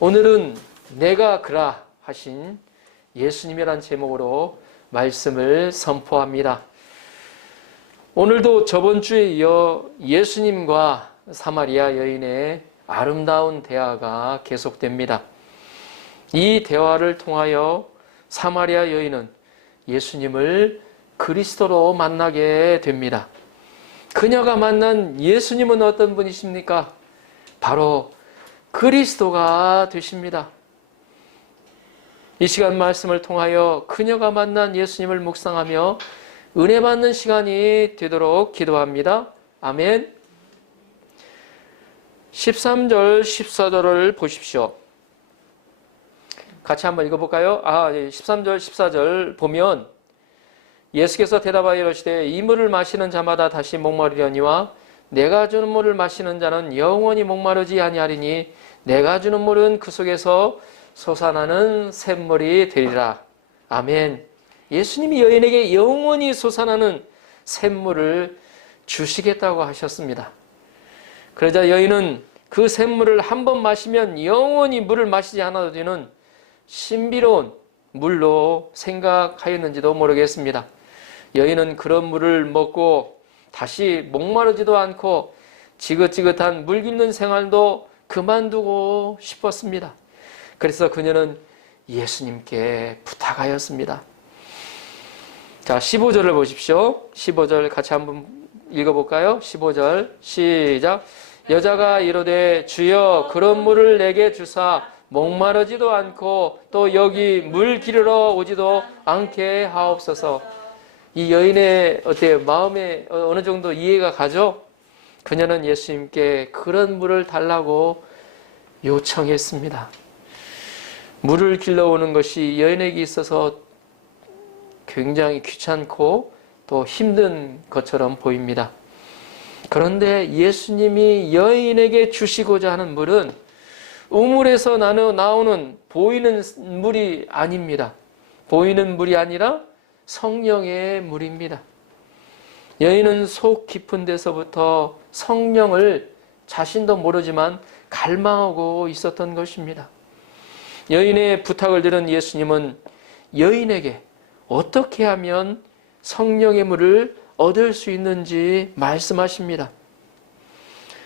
오늘은 내가 그라 하신 예수님이란 제목으로 말씀을 선포합니다. 오늘도 저번 주에 이어 예수님과 사마리아 여인의 아름다운 대화가 계속됩니다. 이 대화를 통하여 사마리아 여인은 예수님을 그리스도로 만나게 됩니다. 그녀가 만난 예수님은 어떤 분이십니까? 바로 그리스도가 되십니다. 이 시간 말씀을 통하여 그녀가 만난 예수님을 묵상하며 은혜 받는 시간이 되도록 기도합니다. 아멘. 13절, 14절을 보십시오. 같이 한번 읽어볼까요? 13절, 14절 보면 예수께서 대답하여 이르시되 이 물을 마시는 자마다 다시 목마르려니와 내가 주는 물을 마시는 자는 영원히 목마르지 아니하리니 내가 주는 물은 그 속에서 솟아나는 샘물이 되리라. 아멘. 예수님이 여인에게 영원히 솟아나는 샘물을 주시겠다고 하셨습니다. 그러자 여인은 그 샘물을 한 번 마시면 영원히 물을 마시지 않아도 되는 신비로운 물로 생각하였는지도 모르겠습니다. 여인은 그런 물을 먹고 다시 목마르지도 않고 지긋지긋한 물 깃는 생활도 그만두고 싶었습니다. 그래서 그녀는 예수님께 부탁하였습니다. 자, 15절을 보십시오. 15절 같이 한번 읽어볼까요? 15절 시작. 여자가 이르되 주여 그런 물을 내게 주사 목마르지도 않고 또 여기 물 기르러 오지도 않게 하옵소서. 이 여인의 마음에 어느 정도 이해가 가죠? 그녀는 예수님께 그런 물을 달라고 요청했습니다. 물을 길러오는 것이 여인에게 있어서 굉장히 귀찮고 또 힘든 것처럼 보입니다. 그런데 예수님이 여인에게 주시고자 하는 물은 우물에서 나오는 보이는 물이 아닙니다. 보이는 물이 아니라 성령의 물입니다. 여인은 속 깊은 데서부터 성령을 자신도 모르지만 갈망하고 있었던 것입니다. 여인의 부탁을 들은 예수님은 여인에게 어떻게 하면 성령의 물을 얻을 수 있는지 말씀하십니다.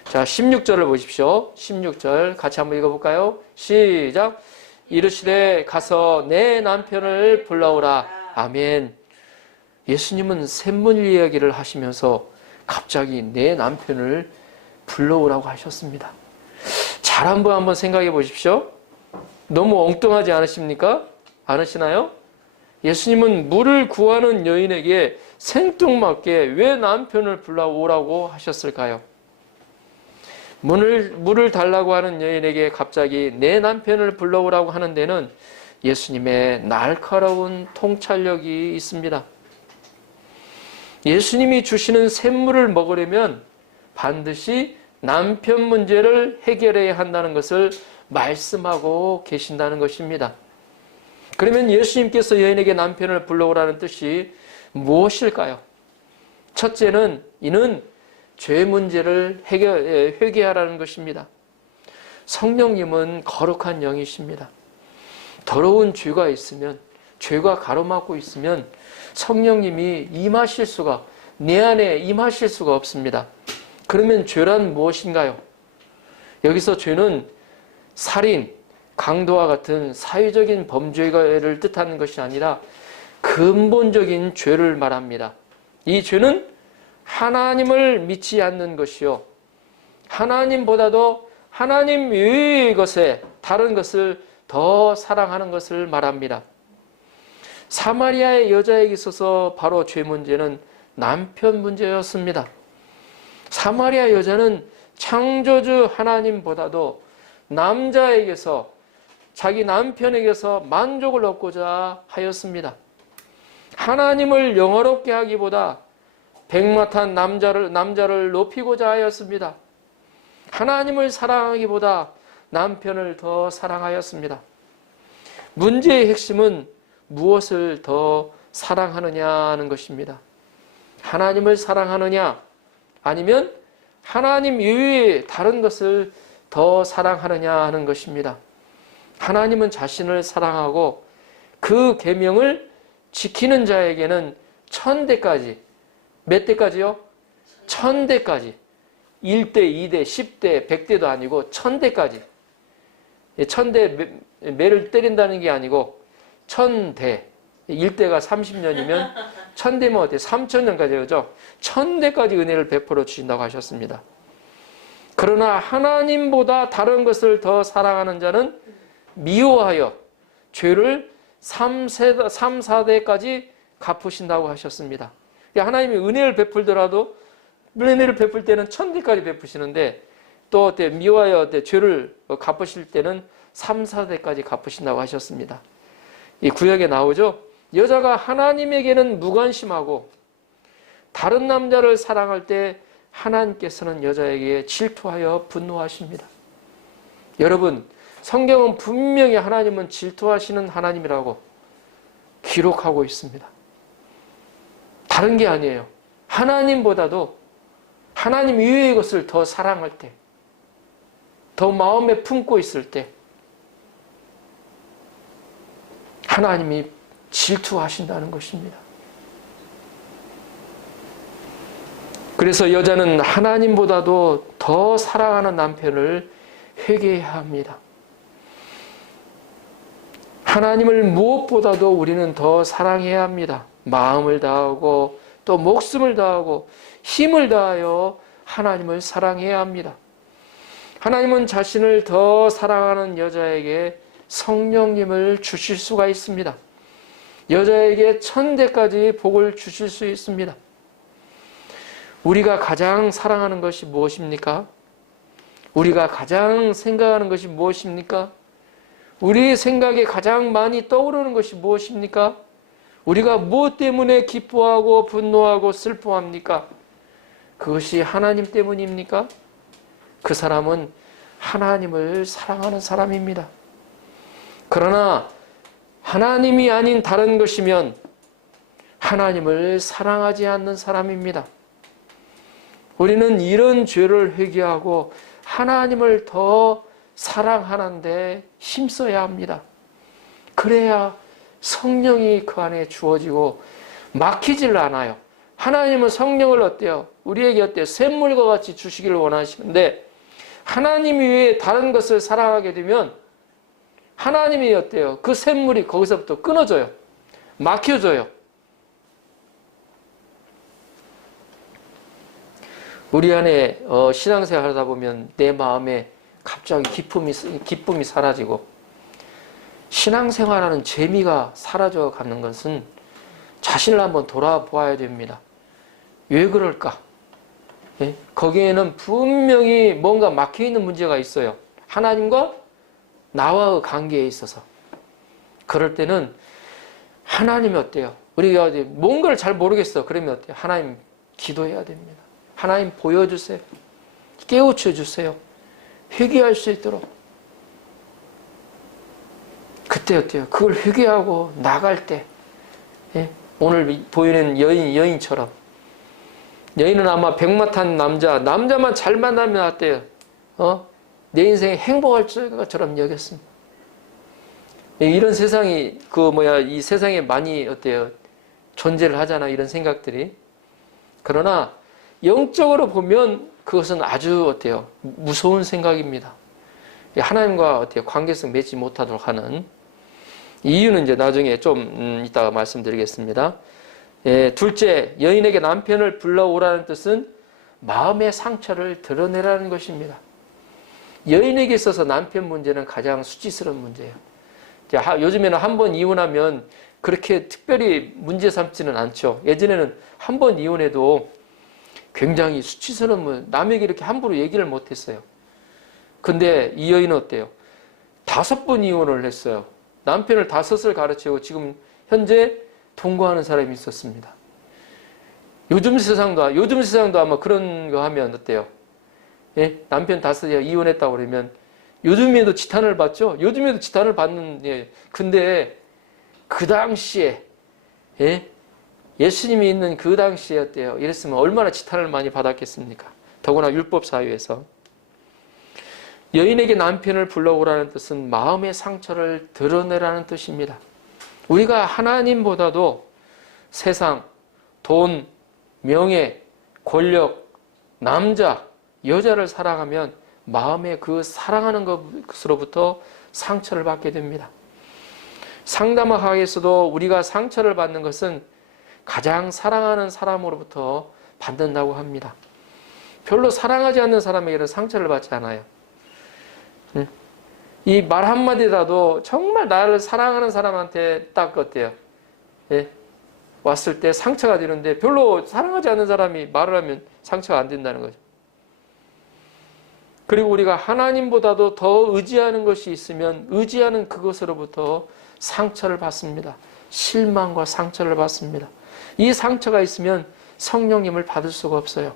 자, 16절을 보십시오. 16절 같이 한번 읽어볼까요? 시작. 이르시되 가서 내 남편을 불러오라. 아멘. 예수님은 샘물 이야기를 하시면서 갑자기 내 남편을 불러오라고 하셨습니다. 잘 한번 생각해 보십시오. 너무 엉뚱하지 않으십니까? 않으시나요? 예수님은 물을 구하는 여인에게 생뚱맞게 왜 남편을 불러오라고 하셨을까요? 물을 달라고 하는 여인에게 갑자기 내 남편을 불러오라고 하는 데는 예수님의 날카로운 통찰력이 있습니다. 예수님이 주시는 샘물을 먹으려면 반드시 남편 문제를 해결해야 한다는 것을 말씀하고 계신다는 것입니다. 그러면 예수님께서 여인에게 남편을 불러오라는 뜻이 무엇일까요? 첫째는 이는 죄 문제를 회개하라는 것입니다. 성령님은 거룩한 영이십니다. 더러운 죄가 있으면, 죄가 가로막고 있으면 성령님이 내 안에 임하실 수가 없습니다. 그러면 죄란 무엇인가요? 여기서 죄는 살인, 강도와 같은 사회적인 범죄를 뜻하는 것이 아니라 근본적인 죄를 말합니다. 이 죄는 하나님을 믿지 않는 것이요, 하나님보다도 하나님 외의 것에 다른 것을 더 사랑하는 것을 말합니다. 사마리아의 여자에게 있어서 바로 죄 문제는 남편 문제였습니다. 사마리아 여자는 창조주 하나님보다도 남자에게서, 자기 남편에게서 만족을 얻고자 하였습니다. 하나님을 영화롭게 하기보다 백마탄 남자를 높이고자 하였습니다. 하나님을 사랑하기보다 남편을 더 사랑하였습니다. 문제의 핵심은 무엇을 더 사랑하느냐 하는 것입니다. 하나님을 사랑하느냐, 아니면 하나님 이외의 다른 것을 더 사랑하느냐 하는 것입니다. 하나님은 자신을 사랑하고 그 계명을 지키는 자에게는 1000대까지, 몇 대까지요? 1000대까지. 1대, 2대, 10대, 100대도 아니고 1000대까지. 1000대 매를 때린다는 게 아니고 1000대. 1대가 30년이면 1000대면 어때요? 3000년까지 그죠? 1000대까지 은혜를 베풀어 주신다고 하셨습니다. 그러나 하나님보다 다른 것을 더 사랑하는 자는 미워하여 죄를 3, 4대까지 갚으신다고 하셨습니다. 하나님이 은혜를 베풀더라도 은혜를 베풀 때는 1000대까지 베푸시는데 또 미워하여 죄를 갚으실 때는 3, 4대까지 갚으신다고 하셨습니다. 이 구역에 나오죠. 여자가 하나님에게는 무관심하고 다른 남자를 사랑할 때 하나님께서는 여자에게 질투하여 분노하십니다. 여러분, 성경은 분명히 하나님은 질투하시는 하나님이라고 기록하고 있습니다. 다른 게 아니에요. 하나님보다도 하나님 이외의 것을 더 사랑할 때, 더 마음에 품고 있을 때 하나님이 질투하신다는 것입니다. 그래서 여자는 하나님보다도 더 사랑하는 남편을 회개해야 합니다. 하나님을 무엇보다도 우리는 더 사랑해야 합니다. 마음을 다하고 또 목숨을 다하고 힘을 다하여 하나님을 사랑해야 합니다. 하나님은 자신을 더 사랑하는 여자에게 성령님을 주실 수가 있습니다. 여자에게 1000대까지 복을 주실 수 있습니다. 우리가 가장 사랑하는 것이 무엇입니까? 우리가 가장 생각하는 것이 무엇입니까? 우리의 생각에 가장 많이 떠오르는 것이 무엇입니까? 우리가 무엇 때문에 기뻐하고 분노하고 슬퍼합니까? 그것이 하나님 때문입니까? 그 사람은 하나님을 사랑하는 사람입니다. 그러나 하나님이 아닌 다른 것이면 하나님을 사랑하지 않는 사람입니다. 우리는 이런 죄를 회개하고 하나님을 더 사랑하는데 힘써야 합니다. 그래야 성령이 그 안에 주어지고 막히질 않아요. 하나님은 성령을 어때요? 우리에게 어때요? 샘물과 같이 주시기를 원하시는데 하나님 외에 다른 것을 사랑하게 되면 하나님이 어때요? 그 샘물이 거기서부터 끊어져요. 막혀져요. 우리 안에 신앙생활 하다 보면 내 마음에 갑자기 기쁨이 사라지고 신앙생활하는 재미가 사라져 가는 것은 자신을 한번 돌아보아야 됩니다. 왜 그럴까? 예? 거기에는 분명히 뭔가 막혀있는 문제가 있어요. 하나님과 나와의 관계에 있어서. 그럴 때는 하나님이 어때요? 우리가 뭔가를 잘 모르겠어. 그러면 어때요? 하나님 기도해야 됩니다. 하나님 보여주세요. 깨우쳐 주세요. 회개할 수 있도록. 그때 어때요? 그걸 회개하고 나갈 때, 예? 오늘 보이는 여인처럼 여인은 아마 백마탄 남자만 잘 만나면 어때요? 내 인생에 행복할 것처럼 여겼습니다. 이런 세상이 이 세상에 많이 어때요? 존재를 하잖아, 이런 생각들이. 그러나 영적으로 보면 그것은 아주 어때요? 무서운 생각입니다. 하나님과 어때요? 관계성 맺지 못하도록 하는 이유는 이제 나중에 좀 이따가 말씀드리겠습니다. 예, 둘째, 여인에게 남편을 불러오라는 뜻은 마음의 상처를 드러내라는 것입니다. 여인에게 있어서 남편 문제는 가장 수치스러운 문제예요. 요즘에는 한 번 이혼하면 그렇게 특별히 문제 삼지는 않죠. 예전에는 한 번 이혼해도 굉장히 수치스러운, 남에게 이렇게 함부로 얘기를 못했어요. 근데 이 여인은 어때요? 5번 이혼을 했어요. 남편을 5을 가르치고 지금 현재 동거하는 사람이 있었습니다. 요즘 세상도 아마 그런 거 하면 어때요? 예? 남편 5이 이혼했다고 그러면 요즘에도 지탄을 받죠? 요즘에도 지탄을 받는, 예. 근데 그 당시에, 예? 예수님이 있는 그 당시에 어때요? 이랬으면 얼마나 지탄을 많이 받았겠습니까? 더구나 율법 사회에서. 여인에게 남편을 불러오라는 뜻은 마음의 상처를 드러내라는 뜻입니다. 우리가 하나님보다도 세상, 돈, 명예, 권력, 남자, 여자를 사랑하면 마음에 그 사랑하는 것으로부터 상처를 받게 됩니다. 상담학에서도 우리가 상처를 받는 것은 가장 사랑하는 사람으로부터 받는다고 합니다. 별로 사랑하지 않는 사람에게는 상처를 받지 않아요. 이 말 한마디라도 정말 나를 사랑하는 사람한테 딱 어때요? 예? 왔을 때 상처가 되는데 별로 사랑하지 않는 사람이 말을 하면 상처가 안 된다는 거죠. 그리고 우리가 하나님보다도 더 의지하는 것이 있으면 의지하는 그것으로부터 상처를 받습니다. 실망과 상처를 받습니다. 이 상처가 있으면 성령님을 받을 수가 없어요.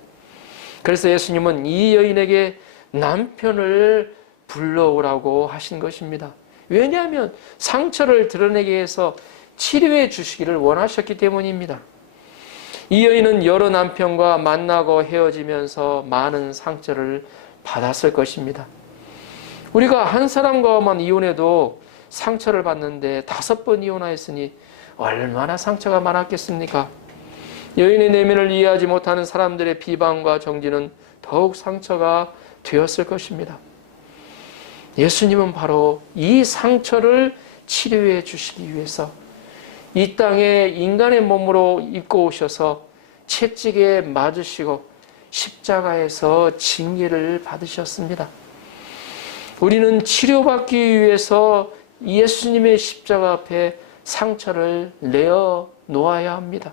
그래서 예수님은 이 여인에게 남편을 불러오라고 하신 것입니다. 왜냐하면 상처를 드러내기 위해서 치료해 주시기를 원하셨기 때문입니다. 이 여인은 여러 남편과 만나고 헤어지면서 많은 상처를 받았을 것입니다. 우리가 한 사람과만 이혼해도 상처를 받는데 5번 이혼하였으니 얼마나 상처가 많았겠습니까? 여인의 내면을 이해하지 못하는 사람들의 비방과 정죄는 더욱 상처가 되었을 것입니다. 예수님은 바로 이 상처를 치료해 주시기 위해서 이 땅에 인간의 몸으로 입고 오셔서 채찍에 맞으시고 십자가에서 징계를 받으셨습니다. 우리는 치료받기 위해서 예수님의 십자가 앞에 상처를 내어 놓아야 합니다.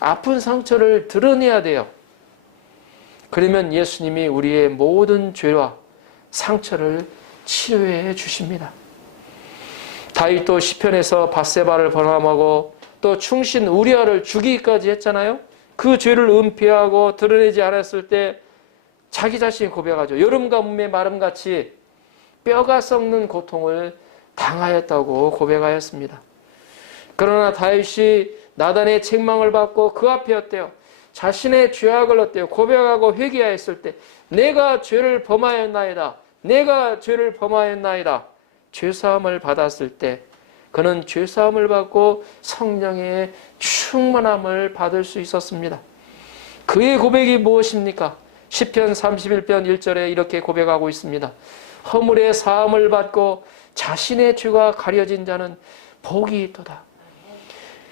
아픈 상처를 드러내야 돼요. 그러면 예수님이 우리의 모든 죄와 상처를 치료해 주십니다. 다윗도 시편에서 밧세바를 범함하고 또 충신 우리아를 죽이기까지 했잖아요. 그 죄를 은폐하고 드러내지 않았을 때 자기 자신이 고백하죠. 여름 가뭄에 마름같이 뼈가 썩는 고통을 당하였다고 고백하였습니다. 그러나 다윗이 나단의 책망을 받고 그 앞에 어때요? 자신의 죄악을 어때요? 고백하고 회개하였을 때 내가 죄를 범하였나이다. 내가 죄를 범하였나이다. 죄사함을 받았을 때 그는 죄사함을 받고 성령의 충만함을 받을 수 있었습니다. 그의 고백이 무엇입니까? 시편 31편 1절에 이렇게 고백하고 있습니다. 허물의 사함을 받고 자신의 죄가 가려진 자는 복이 있도다.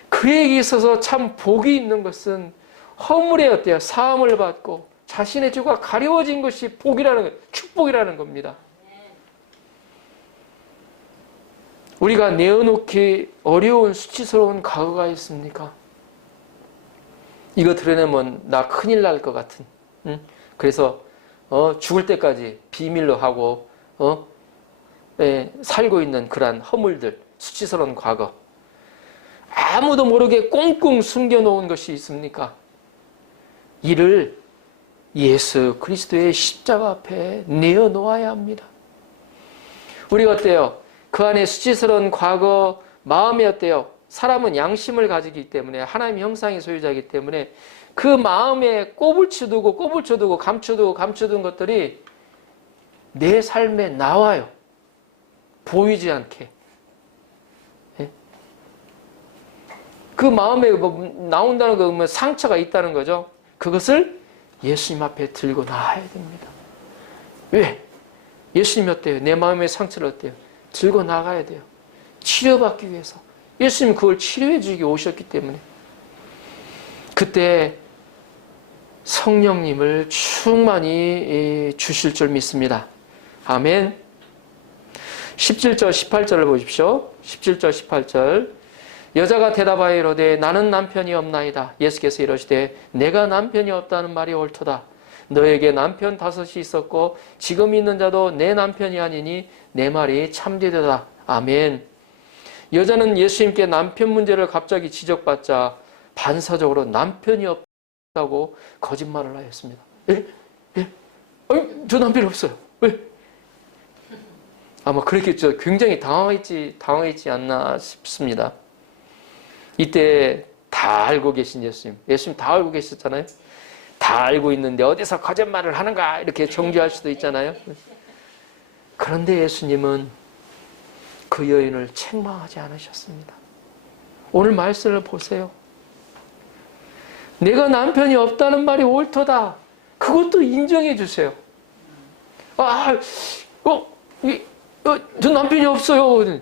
그에게 있어서 참 복이 있는 것은 허물의 어때요? 사함을 받고 자신의 죄가 가려워진 것이 복이라는 것, 축복이라는 겁니다. 우리가 내어놓기 어려운 수치스러운 과거가 있습니까? 이거 드러내면 나 큰일 날 것 같은. 그래서 죽을 때까지 비밀로 하고 살고 있는 그러한 허물들, 수치스러운 과거. 아무도 모르게 꽁꽁 숨겨놓은 것이 있습니까? 이를 예수 그리스도의 십자가 앞에 내어놓아야 합니다. 우리가 어때요? 그 안에 수치스러운 과거, 마음이 어때요? 사람은 양심을 가지기 때문에 하나님의 형상의 소유자이기 때문에 그 마음에 꼬불쳐두고 감춰둔 것들이 내 삶에 나와요. 보이지 않게. 그 마음에 나온다는 거 상처가 있다는 거죠. 그것을 예수님 앞에 들고 나와야 됩니다. 왜? 예수님이 어때요? 내 마음의 상처를 어때요? 들고 나가야 돼요. 치료받기 위해서. 예수님 그걸 치료해 주기 오셨기 때문에. 그때 성령님을 충만히 주실 줄 믿습니다. 아멘. 17절 18절을 보십시오. 17절 18절. 여자가 대답하여 이르되 나는 남편이 없나이다. 예수께서 이러시되 내가 남편이 없다는 말이 옳도다. 너에게 남편 5이 있었고 지금 있는 자도 내 남편이 아니니 내 말이 참되도다. 아멘. 여자는 예수님께 남편 문제를 갑자기 지적받자 반사적으로 남편이 없다고 거짓말을 하였습니다. 예? 아니, 저 남편이 없어요. 왜? 아마 그랬겠죠. 굉장히 당황했지 않나 싶습니다. 이때 다 알고 계신 예수님 다 알고 계셨잖아요. 다 알고 있는데 어디서 거짓말을 하는가 이렇게 정죄할 수도 있잖아요. 그런데 예수님은 그 여인을 책망하지 않으셨습니다. 오늘 말씀을 보세요. 내가 남편이 없다는 말이 옳도다. 그것도 인정해 주세요. 저 남편이 없어요.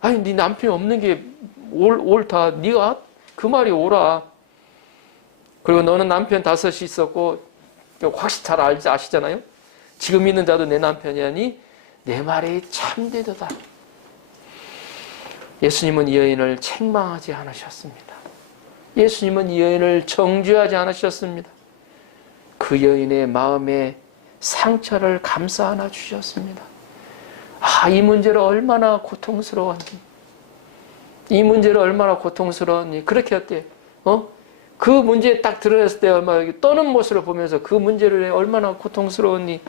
아니, 네 남편이 없는 게 옳다. 네가 그 말이 옳아. 그리고 너는 남편 5이 있었고 확실히 잘 아시잖아요. 지금 있는 자도 내 남편이 아니 내 말이 참되도다. 예수님은 이 여인을 책망하지 않으셨습니다. 예수님은 이 여인을 정죄하지 않으셨습니다. 그 여인의 마음에 상처를 감싸 안아 주셨습니다. 이 문제를 얼마나 고통스러웠니? 이 문제를 얼마나 고통스러웠니? 그렇게 어때요? 그 문제에 딱 들어갔을 때 얼마나 떠는 모습을 보면서 그 문제를 얼마나 고통스러웠니?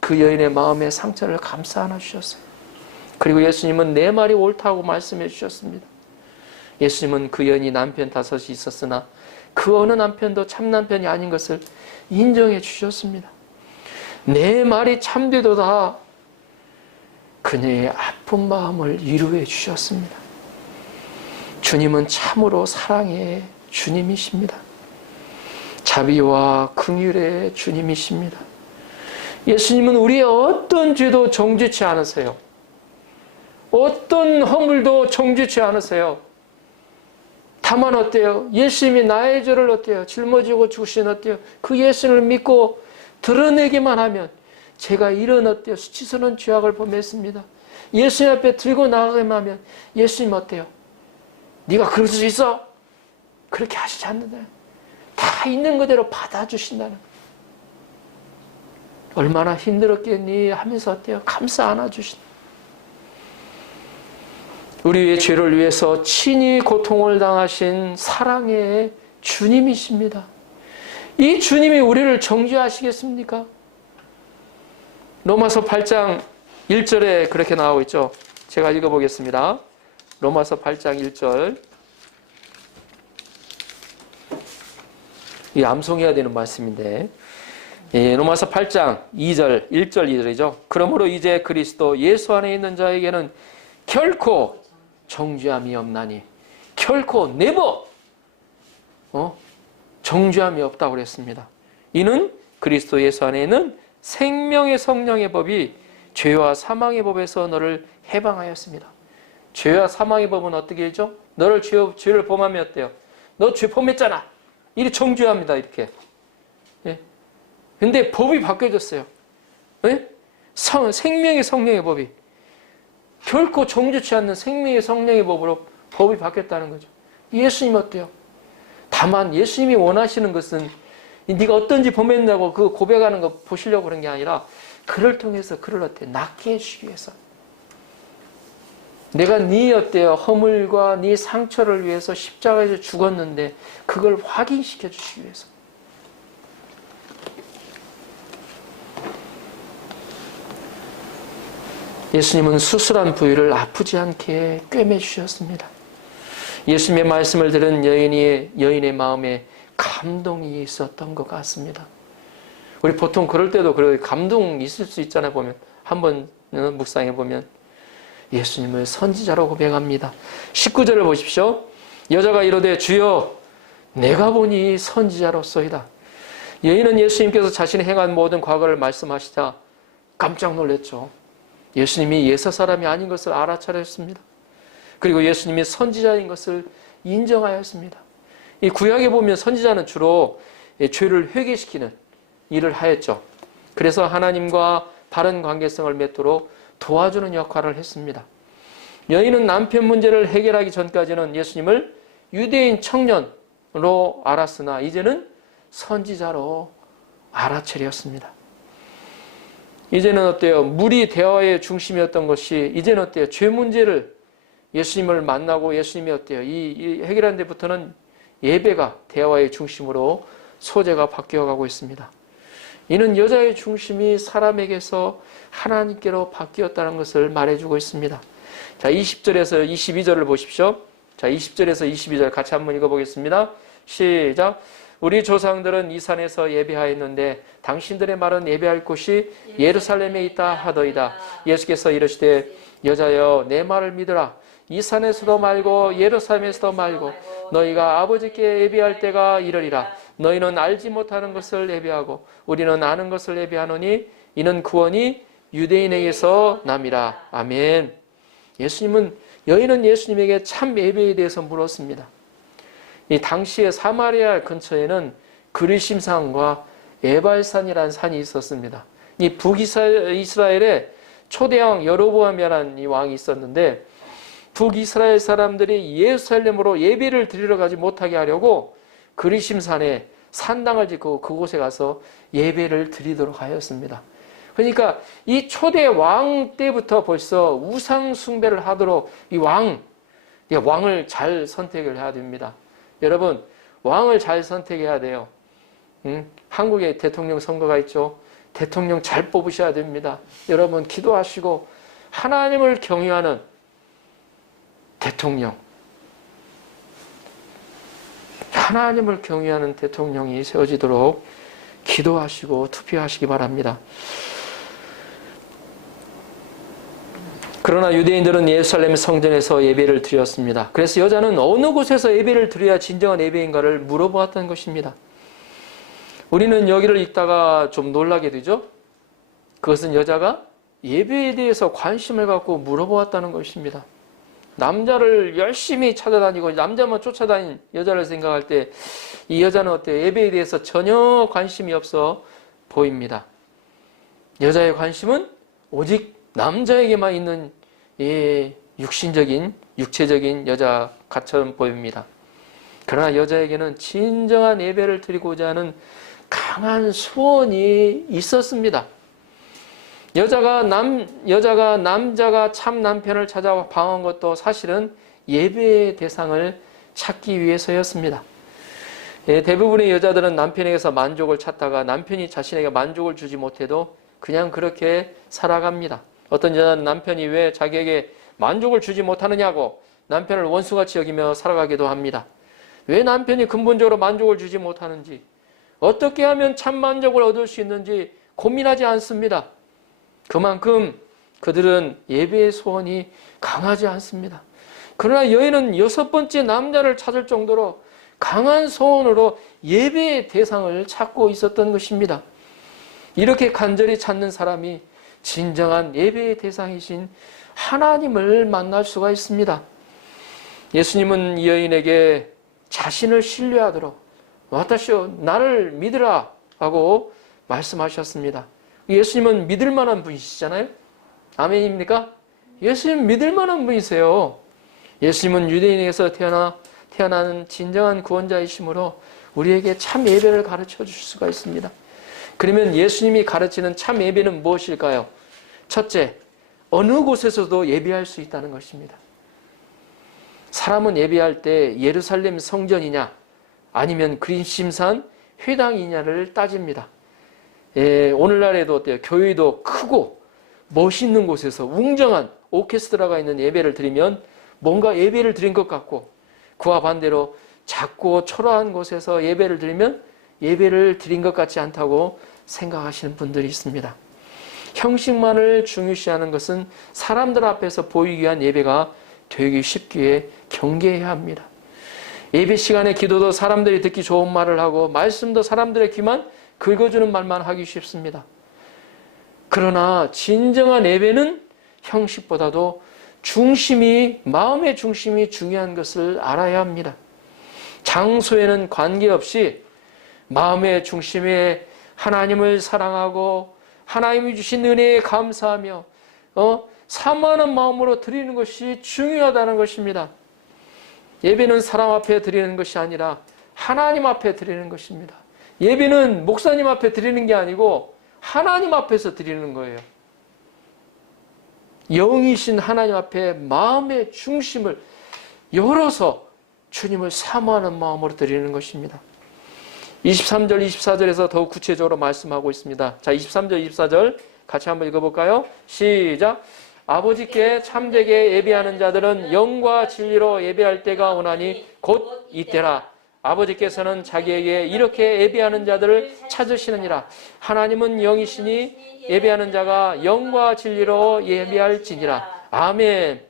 그 여인의 마음에 상처를 감싸 안아 주셨어요. 그리고 예수님은 내 말이 옳다고 말씀해 주셨습니다. 예수님은 그 여인이 남편 5이 있었으나 그 어느 남편도 참 남편이 아닌 것을 인정해 주셨습니다. 내 말이 참되도다. 그녀의 아픈 마음을 위로해 주셨습니다. 주님은 참으로 사랑의 주님이십니다. 자비와 긍휼의 주님이십니다. 예수님은 우리의 어떤 죄도 정죄치 않으세요. 어떤 허물도 정죄치 않으세요. 다만 어때요? 예수님이 나의 죄를 어때요? 짊어지고 죽으신 어때요? 그 예수님을 믿고 드러내기만 하면 제가 이런 어때요? 수치스러운 죄악을 범했습니다. 예수님 앞에 들고 나가기만 하면 예수님 어때요? 네가 그럴 수 있어? 그렇게 하시지 않는다. 다 있는 그대로 받아주신다는. 얼마나 힘들었겠니 하면서 어때요? 감싸 안아주신다. 우리의 죄를 위해서 친히 고통을 당하신 사랑의 주님이십니다. 이 주님이 우리를 정죄하시겠습니까? 로마서 8장 1절에 그렇게 나오고 있죠. 제가 읽어보겠습니다. 로마서 8장 1절. 이 암송해야 되는 말씀인데 로마서 8장 2절 1절 2절이죠. 그러므로 이제 그리스도 예수 안에 있는 자에게는 결코 정죄함이 없나니 결코 never 정죄함이 없다고 그랬습니다. 이는 그리스도 예수 안에 있는 생명의 성령의 법이 죄와 사망의 법에서 너를 해방하였습니다. 죄와 사망의 법은 어떻게 했죠? 너를 죄를 범하면 어때요? 너 죄 범했잖아. 이렇게 정죄합니다. 이렇게. 예. 근데 법이 바뀌어졌어요. 예? 생명의 성령의 법이. 결코 정죄치 않는 생명의 성령의 법으로 법이 바뀌었다는 거죠. 예수님 어때요? 다만 예수님이 원하시는 것은 네가 어떤지 범했냐고 그 고백하는 거 보시려고 그런 게 아니라 그를 통해서 그를 어때요? 낫게 해주기 위해서. 내가 네 어때요? 허물과 네 상처를 위해서 십자가에서 죽었는데 그걸 확인시켜 주시기 위해서. 예수님은 수술한 부위를 아프지 않게 꿰매 주셨습니다. 예수님의 말씀을 들은 여인의 마음에 감동이 있었던 것 같습니다. 우리 보통 그럴 때도 그래 감동 있을 수 있잖아요. 보면 한번 묵상해 보면 예수님을 선지자로 고백합니다. 19절을 보십시오. 여자가 이르되 주여 내가 보니 선지자로소이다. 여인은 예수님께서 자신이 행한 모든 과거를 말씀하시자 깜짝 놀랐죠. 예수님이 옛 사람이 아닌 것을 알아차렸습니다. 그리고 예수님이 선지자인 것을 인정하였습니다. 이 구약에 보면 선지자는 주로 죄를 회개시키는 일을 하였죠. 그래서 하나님과 바른 관계성을 맺도록 도와주는 역할을 했습니다. 여인은 남편 문제를 해결하기 전까지는 예수님을 유대인 청년으로 알았으나 이제는 선지자로 알아차렸습니다. 이제는 어때요? 물이 대화의 중심이었던 것이 이제는 어때요? 죄 문제를 예수님을 만나고 예수님이 어때요? 이 해결한 데부터는 예배가 대화의 중심으로 소재가 바뀌어가고 있습니다. 이는 여자의 중심이 사람에게서 하나님께로 바뀌었다는 것을 말해주고 있습니다. 자, 20절에서 22절을 보십시오. 자, 20절에서 22절 같이 한번 읽어보겠습니다. 시작. 우리 조상들은 이 산에서 예배하였는데 당신들의 말은 예배할 곳이 예루살렘에 있다 하더이다. 예수께서 이르시되 여자여 내 말을 믿으라. 이 산에서도 말고 예루살렘에서도 말고 너희가 아버지께 예배할 때가 이르리라. 너희는 알지 못하는 것을 예배하고 우리는 아는 것을 예배하노니 이는 구원이 유대인에게서 남이라. 아멘. 여인은 예수님에게 참 예배에 대해서 물었습니다. 이 당시에 사마리아 근처에는 그리심산과 에발산이라는 산이 있었습니다. 이 북이스라엘에 초대왕 여로보암이라는 이 왕이 있었는데 북이스라엘 사람들이 예루살렘으로 예배를 드리러 가지 못하게 하려고 그리심산에 산당을 짓고 그곳에 가서 예배를 드리도록 하였습니다. 그러니까 이 초대 왕 때부터 벌써 우상 숭배를 하도록 이 왕을 잘 선택을 해야 됩니다. 여러분, 왕을 잘 선택해야 돼요. 한국에 대통령 선거가 있죠. 대통령 잘 뽑으셔야 됩니다. 여러분, 기도하시고 하나님을 경외하는 대통령, 하나님을 경외하는 대통령이 세워지도록 기도하시고 투표하시기 바랍니다. 그러나 유대인들은 예루살렘 성전에서 예배를 드렸습니다. 그래서 여자는 어느 곳에서 예배를 드려야 진정한 예배인가를 물어보았던 것입니다. 우리는 여기를 읽다가 좀 놀라게 되죠. 그것은 여자가 예배에 대해서 관심을 갖고 물어보았다는 것입니다. 남자를 열심히 찾아다니고 남자만 쫓아다닌 여자를 생각할 때 이 여자는 어때요? 예배에 대해서 전혀 관심이 없어 보입니다. 여자의 관심은 오직 남자에게만 있는 육체적인 여자처럼 보입니다. 그러나 여자에게는 진정한 예배를 드리고자 하는 강한 소원이 있었습니다. 여자가 남자가 참 남편을 찾아 방한 것도 사실은 예배의 대상을 찾기 위해서였습니다. 대부분의 여자들은 남편에게서 만족을 찾다가 남편이 자신에게 만족을 주지 못해도 그냥 그렇게 살아갑니다. 어떤 여자는 남편이 왜 자기에게 만족을 주지 못하느냐고 남편을 원수같이 여기며 살아가기도 합니다. 왜 남편이 근본적으로 만족을 주지 못하는지, 어떻게 하면 참 만족을 얻을 수 있는지 고민하지 않습니다. 그만큼 그들은 예배의 소원이 강하지 않습니다. 그러나 여인은 6번째 남자를 찾을 정도로 강한 소원으로 예배의 대상을 찾고 있었던 것입니다. 이렇게 간절히 찾는 사람이 진정한 예배의 대상이신 하나님을 만날 수가 있습니다. 예수님은 이 여인에게 자신을 신뢰하도록 와타시오 나를 믿으라 하고 말씀하셨습니다. 예수님은 믿을 만한 분이시잖아요. 아멘입니까? 예수님 믿을 만한 분이세요. 예수님은 유대인에게서 태어나는 진정한 구원자이시므로 우리에게 참 예배를 가르쳐 주실 수가 있습니다. 그러면 예수님이 가르치는 참 예배는 무엇일까요? 첫째, 어느 곳에서도 예배할 수 있다는 것입니다. 사람은 예배할 때 예루살렘 성전이냐 아니면 그리심산 회당이냐를 따집니다. 오늘날에도 어때요? 교회도 크고 멋있는 곳에서 웅장한 오케스트라가 있는 예배를 드리면 뭔가 예배를 드린 것 같고, 그와 반대로 작고 초라한 곳에서 예배를 드리면 예배를 드린 것 같지 않다고 생각하시는 분들이 있습니다. 형식만을 중요시하는 것은 사람들 앞에서 보이기 위한 예배가 되기 쉽기에 경계해야 합니다. 예배 시간에 기도도 사람들이 듣기 좋은 말을 하고 말씀도 사람들의 귀만 긁어주는 말만 하기 쉽습니다. 그러나 진정한 예배는 형식보다도 마음의 중심이 중요한 것을 알아야 합니다. 장소에는 관계없이 마음의 중심에 하나님을 사랑하고 하나님이 주신 은혜에 감사하며 사모하는 마음으로 드리는 것이 중요하다는 것입니다. 예배는 사람 앞에 드리는 것이 아니라 하나님 앞에 드리는 것입니다. 예배는 목사님 앞에 드리는 게 아니고 하나님 앞에서 드리는 거예요. 영이신 하나님 앞에 마음의 중심을 열어서 주님을 사모하는 마음으로 드리는 것입니다. 23절, 24절에서 더욱 구체적으로 말씀하고 있습니다. 자, 23절, 24절 같이 한번 읽어볼까요? 시작! 아버지께 참되게 예배하는 자들은 영과 진리로 예배할 때가 오나니 곧 이때라. 아버지께서는 자기에게 이렇게 예배하는 자들을 찾으시느니라. 하나님은 영이시니 예배하는 자가 영과 진리로 예배할지니라. 아멘.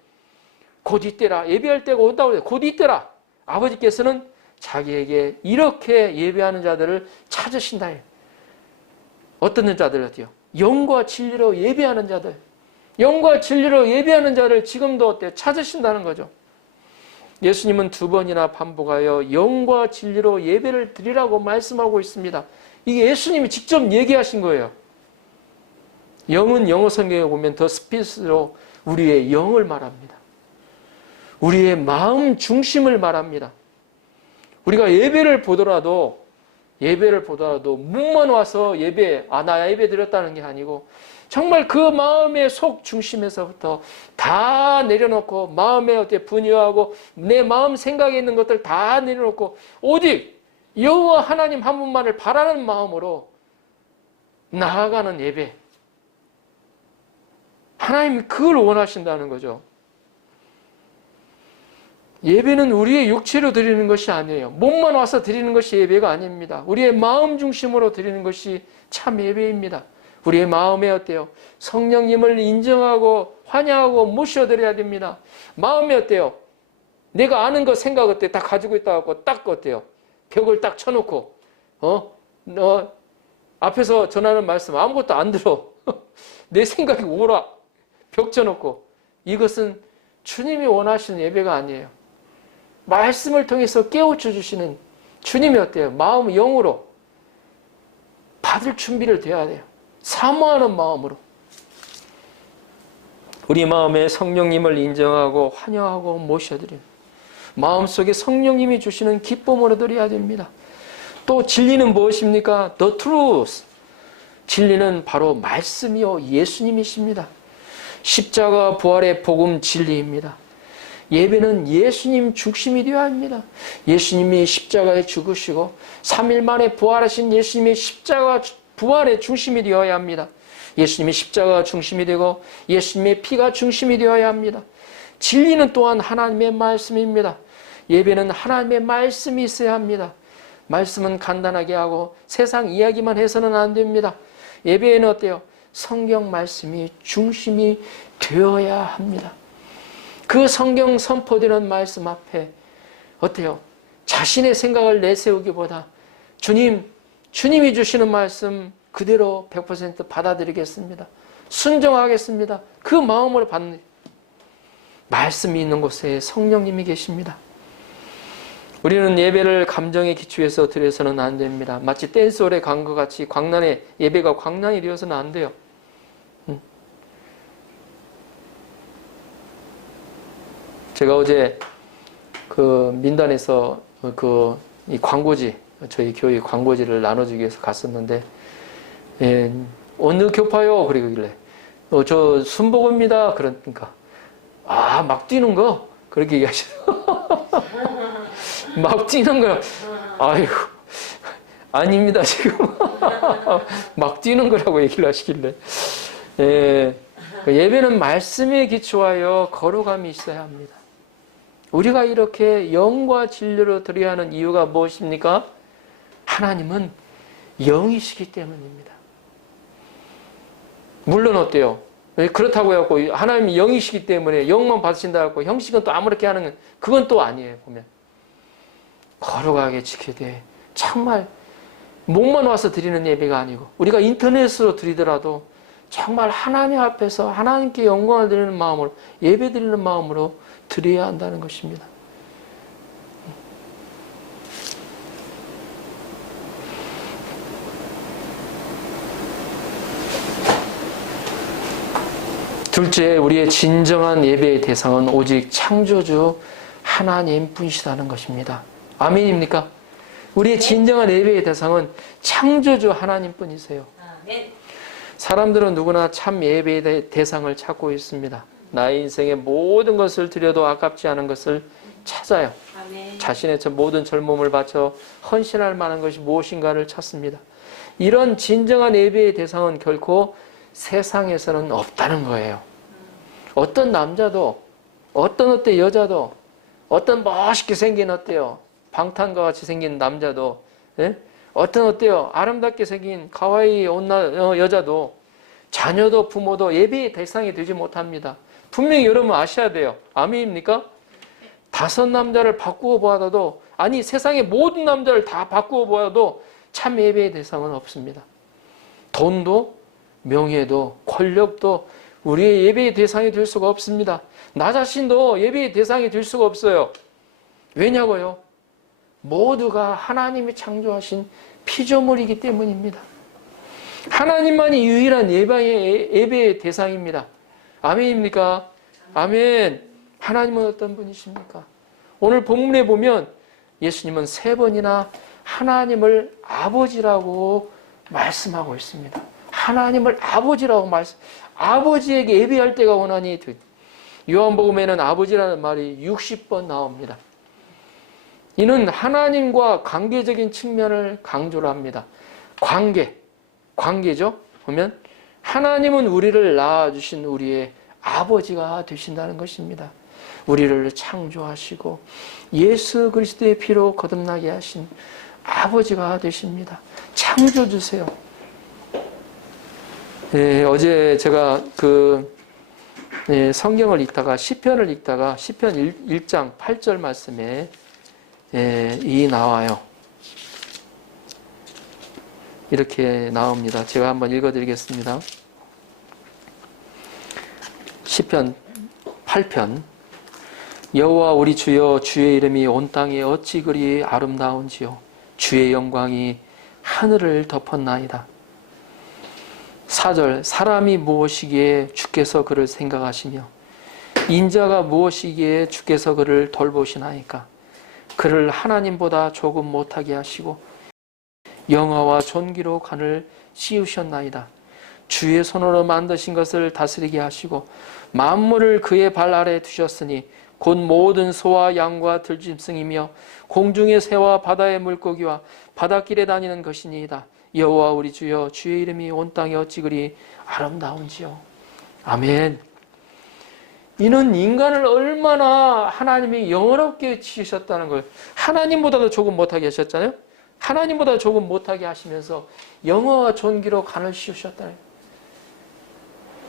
곧 이때라. 예배할 때가 온다고 해요. 곧 이때라. 아버지께서는 자기에게 이렇게 예배하는 자들을 찾으신다. 어떤 자들 어때요? 영과 진리로 예배하는 자들. 영과 진리로 예배하는 자를 지금도 어때요? 찾으신다는 거죠. 예수님은 2번이나 반복하여 영과 진리로 예배를 드리라고 말씀하고 있습니다. 이게 예수님이 직접 얘기하신 거예요. 영은 영어 성경에 보면 더 스피릿으로 우리의 영을 말합니다. 우리의 마음 중심을 말합니다. 우리가 예배를 보더라도 몸만 와서 나 예배 드렸다는 게 아니고 정말 그 마음의 속 중심에서부터 다 내려놓고 마음에 어떻게 분유하고 내 마음 생각에 있는 것들 다 내려놓고 오직 여호와 하나님 한 분만을 바라는 마음으로 나아가는 예배. 하나님이 그걸 원하신다는 거죠. 예배는 우리의 육체로 드리는 것이 아니에요. 몸만 와서 드리는 것이 예배가 아닙니다. 우리의 마음 중심으로 드리는 것이 참 예배입니다. 우리의 마음에 어때요? 성령님을 인정하고 환영하고 모셔드려야 됩니다. 마음에 어때요? 내가 아는 거 생각 어때? 다 가지고 있다고 딱 어때요? 벽을 딱 쳐놓고 앞에서 전하는 말씀 아무것도 안 들어. 내 생각이 오라. 벽 쳐놓고. 이것은 주님이 원하시는 예배가 아니에요. 말씀을 통해서 깨우쳐 주시는 주님이 어때요? 마음 영으로 받을 준비를 돼야 돼요. 사모하는 마음으로. 우리 마음에 성령님을 인정하고 환영하고 모셔드립니다. 마음속에 성령님이 주시는 기쁨으로 드려야 됩니다. 또 진리는 무엇입니까? The truth. 진리는 바로 말씀이요 예수님이십니다. 십자가 부활의 복음 진리입니다. 예배는 예수님 중심이 되어야 합니다. 예수님이 십자가에 죽으시고 3일 만에 부활하신 예수님의 십자가 부활의 중심이 되어야 합니다. 예수님이 십자가가 중심이 되고 예수님의 피가 중심이 되어야 합니다. 진리는 또한 하나님의 말씀입니다. 예배는 하나님의 말씀이 있어야 합니다. 말씀은 간단하게 하고 세상 이야기만 해서는 안 됩니다. 예배에는 어때요? 성경 말씀이 중심이 되어야 합니다. 그 성경 선포되는 말씀 앞에 어때요? 자신의 생각을 내세우기보다 주님이 주시는 말씀 그대로 100% 받아들이겠습니다. 순종하겠습니다. 그 마음으로 받는 말씀이 있는 곳에 성령님이 계십니다. 우리는 예배를 감정에 기초해서 드려서는 안 됩니다. 마치 댄스홀에 간 것 같이 예배가 광란이 되어서는 안 돼요. 제가 어제 그 민단에서 이 광고지, 저희 교회 광고지를 나눠주기 위해서 갔었는데, 어느 교파요? 그러길래, 저 순복음입니다. 그러니까, 막 뛰는 거? 그렇게 얘기하시더라고요. 막 뛰는 거야. 아이고, 아닙니다, 지금. 막 뛰는 거라고 얘기를 하시길래. 예배는 말씀에 기초하여 거룩함이 있어야 합니다. 우리가 이렇게 영과 진리로 드려야 하는 이유가 무엇입니까? 하나님은 영이시기 때문입니다. 물론 어때요? 그렇다고 해갖고 하나님이 영이시기 때문에 영만 받으신다고 해갖고 형식은 또 아무렇게 하는 그건 또 아니에요. 보면 거룩하게 지켜야 돼. 정말 목만 와서 드리는 예배가 아니고 우리가 인터넷으로 드리더라도 정말 하나님 앞에서 하나님께 영광을 드리는 마음으로 예배 드리는 마음으로 드려야 한다는 것입니다. 둘째, 우리의 진정한 예배의 대상은 오직 창조주 하나님 분이시다는 것입니다. 아멘입니까? 우리의 진정한 예배의 대상은 창조주 하나님 뿐이세요. 사람들은 누구나 참 예배의 대상을 찾고 있습니다. 나의 인생의 모든 것을 드려도 아깝지 않은 것을 찾아요. 자신의 모든 젊음을 바쳐 헌신할 만한 것이 무엇인가를 찾습니다. 이런 진정한 예배의 대상은 결코 세상에서는 없다는 거예요. 어떤 남자도 어떤 여자도 어떤 멋있게 생긴 어때요? 방탄과 같이 생긴 남자도, 예? 어때요? 아름답게 생긴 가와이 여자도, 자녀도 부모도 예배의 대상이 되지 못합니다. 분명히 여러분 아셔야 돼요. 아멘입니까? 5 남자를 바꾸어 보아도, 아니 세상의 모든 남자를 다 바꾸어 보아도 참 예배의 대상은 없습니다. 돈도 명예도 권력도 우리의 예배의 대상이 될 수가 없습니다. 나 자신도 예배의 대상이 될 수가 없어요. 왜냐고요? 모두가 하나님이 창조하신 피조물이기 때문입니다. 하나님만이 유일한 예배의 대상입니다. 아멘입니까? 아멘. 하나님은 어떤 분이십니까? 오늘 본문에 보면 예수님은 3번이나 하나님을 아버지라고 말씀하고 있습니다. 하나님을 아버지라고 아버지에게 예배할 때가 오나니. 요한복음에는 아버지라는 말이 60번 나옵니다. 이는 하나님과 관계적인 측면을 강조를 합니다. 관계죠. 보면 하나님은 우리를 낳아주신 우리의 아버지가 되신다는 것입니다. 우리를 창조하시고 예수 그리스도의 피로 거듭나게 하신 아버지가 되십니다. 창조주세요. 어제 제가 성경을 읽다가 시편을 읽다가 시편 1장 8절 말씀에 이 나와요. 이렇게 나옵니다. 제가 한번 읽어드리겠습니다. 시편 8편. 여호와 우리 주여, 주의 이름이 온 땅에 어찌 그리 아름다운지요. 주의 영광이 하늘을 덮었나이다. 4절. 사람이 무엇이기에 주께서 그를 생각하시며 인자가 무엇이기에 주께서 그를 돌보시나이까. 그를 하나님보다 조금 못하게 하시고 영화와 존귀로 간을 씌우셨나이다. 주의 손으로 만드신 것을 다스리게 하시고 만물을 그의 발 아래 두셨으니 곧 모든 소와 양과 들짐승이며 공중의 새와 바다의 물고기와 바닷길에 다니는 것이니이다. 여호와 우리 주여, 주의 이름이 온 땅에 어찌 그리 아름다운지요. 아멘. 이는 인간을 얼마나 하나님이 영원롭게 지으셨다는 걸, 하나님보다도 조금 못하게 하셨잖아요. 하나님보다 조금 못하게 하시면서 영화와 존귀로 간을 씌우셨다는 거예요.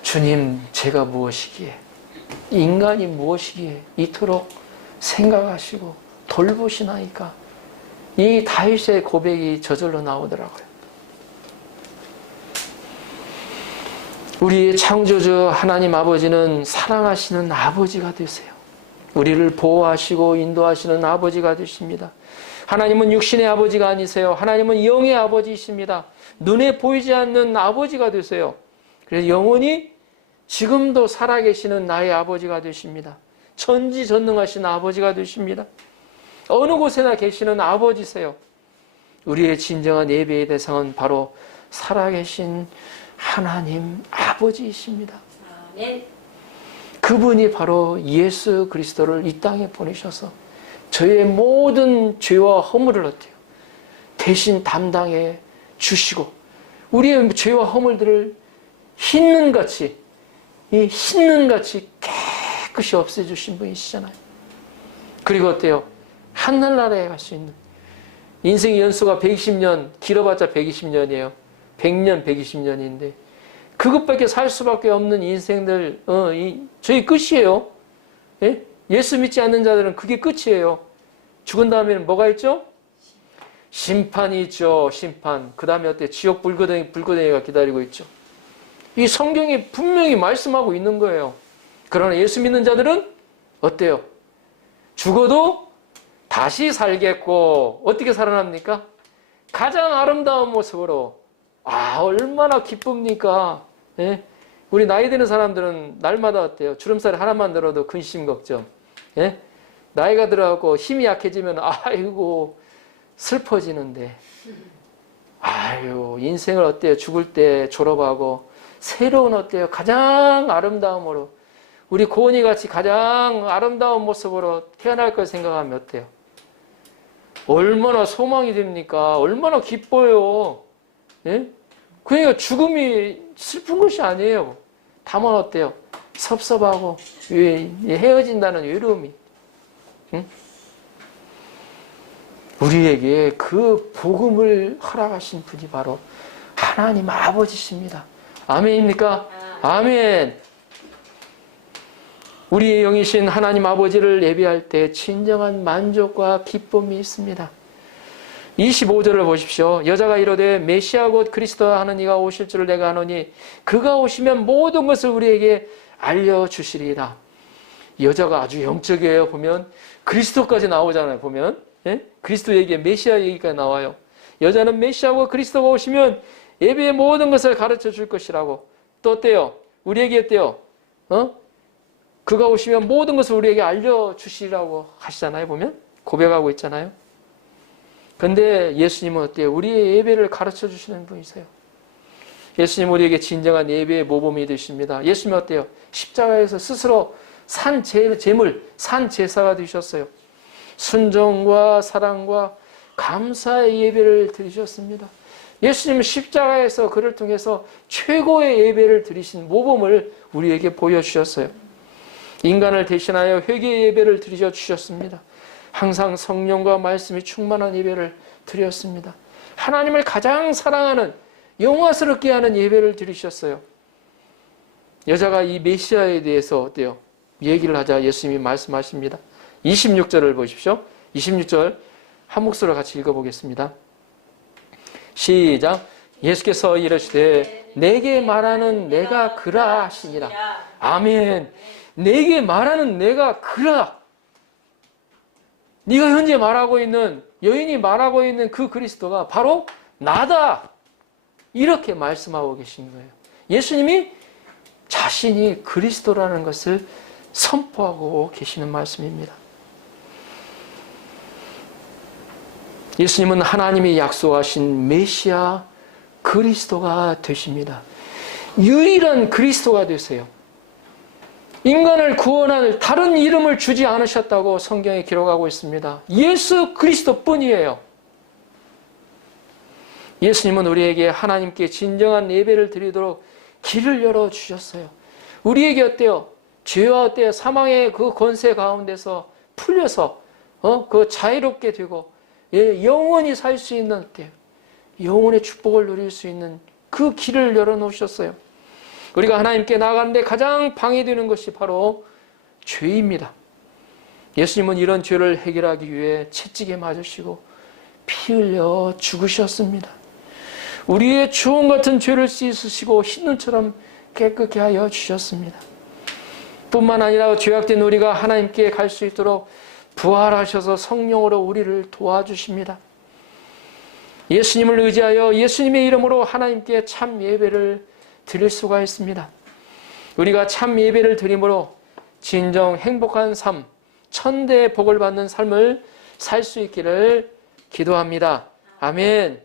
주님, 제가 무엇이기에, 인간이 무엇이기에 이토록 생각하시고 돌보시나이까. 이 다윗의 고백이 저절로 나오더라고요. 우리의 창조주 하나님 아버지는 사랑하시는 아버지가 되세요. 우리를 보호하시고 인도하시는 아버지가 되십니다. 하나님은 육신의 아버지가 아니세요. 하나님은 영의 아버지이십니다. 눈에 보이지 않는 아버지가 되세요. 그래서 영원히 지금도 살아계시는 나의 아버지가 되십니다. 전지전능하신 아버지가 되십니다. 어느 곳에나 계시는 아버지세요. 우리의 진정한 예배의 대상은 바로 살아계신 하나님 아버지이십니다. 아멘. 그분이 바로 예수 그리스도를 이 땅에 보내셔서 저의 모든 죄와 허물을 어때요? 대신 담당해 주시고 우리의 죄와 허물들을 흰눈같이 깨끗이 없애주신 분이시잖아요. 그리고 어때요? 하늘나라에 갈 수 있는, 인생의 연수가 120년, 길어봤자 120년이에요. 100년, 120년인데 그것밖에 살 수밖에 없는 인생들, 저희 끝이에요. 예? 예수 믿지 않는 자들은 그게 끝이에요. 죽은 다음에는 뭐가 있죠? 심판이 있죠. 심판. 그 다음에 어때요? 지옥 불고덩이가 기다리고 있죠. 이 성경이 분명히 말씀하고 있는 거예요. 그러나 예수 믿는 자들은 어때요? 죽어도 다시 살겠고, 어떻게 살아납니까? 가장 아름다운 모습으로. 얼마나 기쁩니까? 예? 우리 나이 드는 사람들은 날마다 어때요? 주름살이 하나만 들어도 근심 걱정. 예? 나이가 들어가고 힘이 약해지면 아이고 슬퍼지는데, 인생을 어때요? 죽을 때 졸업하고 새로운 어때요? 가장 아름다움으로, 우리 고은이 같이 가장 아름다운 모습으로 태어날 걸 생각하면 어때요? 얼마나 소망이 됩니까? 얼마나 기뻐요. 예? 그러니까 죽음이 슬픈 것이 아니에요. 다만 어때요? 섭섭하고 헤어진다는 외로움이. 응? 우리에게 그 복음을 허락하신 분이 바로 하나님 아버지십니다. 아멘입니까? 아멘. 우리의 영이신 하나님 아버지를 예배할 때 진정한 만족과 기쁨이 있습니다. 25절을 보십시오. 여자가 이르되 메시아 곧 그리스도 하는 이가 오실 줄을 내가 아노니 그가 오시면 모든 것을 우리에게 알려주시리이다. 여자가 아주 영적이에요. 보면 그리스도까지 나오잖아요. 보면 그리스도 얘기, 메시아 얘기가 나와요. 여자는 메시아고 그리스도가 오시면 예배의 모든 것을 가르쳐 줄 것이라고. 또 어때요? 우리에게 어때요? 그가 오시면 모든 것을 우리에게 알려주시라고 하시잖아요. 보면 고백하고 있잖아요. 근데 예수님은 어때요? 우리의 예배를 가르쳐 주시는 분이세요. 예수님 우리에게 진정한 예배의 모범이 되십니다. 예수님은 어때요? 십자가에서 스스로 산 제물, 산 제사가 되셨어요. 순종과 사랑과 감사의 예배를 드리셨습니다. 예수님은 십자가에서 그를 통해서 최고의 예배를 드리신 모범을 우리에게 보여주셨어요. 인간을 대신하여 회개의 예배를 드리셔 주셨습니다. 항상 성령과 말씀이 충만한 예배를 드렸습니다. 하나님을 가장 사랑하는 영화스럽게 하는 예배를 드리셨어요. 여자가 이 메시아에 대해서 어때요? 얘기를 하자 예수님이 말씀하십니다. 26절을 보십시오. 26절 한 목소리로 같이 읽어보겠습니다. 시작. 예수께서 이르시되 내게 말하는 내가 그라 하시니라. 아멘. 내게 말하는 내가 그라. 네가 현재 말하고 있는, 여인이 말하고 있는 그 그리스도가 바로 나다. 이렇게 말씀하고 계신 거예요. 예수님이 자신이 그리스도라는 것을 선포하고 계시는 말씀입니다. 예수님은 하나님이 약속하신 메시아 그리스도가 되십니다. 유일한 그리스도가 되세요. 인간을 구원할 다른 이름을 주지 않으셨다고 성경에 기록하고 있습니다. 예수 그리스도뿐이에요. 예수님은 우리에게 하나님께 진정한 예배를 드리도록 길을 열어주셨어요. 우리에게 어때요? 죄와 어때요? 사망의 그 권세 가운데서 풀려서 그 자유롭게 되고 영원히 살 수 있는 어때요? 영원의 축복을 누릴 수 있는 그 길을 열어놓으셨어요. 우리가 하나님께 나아가는데 가장 방해되는 것이 바로 죄입니다. 예수님은 이런 죄를 해결하기 위해 채찍에 맞으시고 피 흘려 죽으셨습니다. 우리의 주홍 같은 죄를 씻으시고 흰눈처럼 깨끗게 하여 주셨습니다. 뿐만 아니라 죄악된 우리가 하나님께 갈 수 있도록 부활하셔서 성령으로 우리를 도와주십니다. 예수님을 의지하여 예수님의 이름으로 하나님께 참 예배를 드릴 수가 있습니다. 우리가 참 예배를 드림으로 진정 행복한 삶, 천대의 복을 받는 삶을 살 수 있기를 기도합니다. 아멘.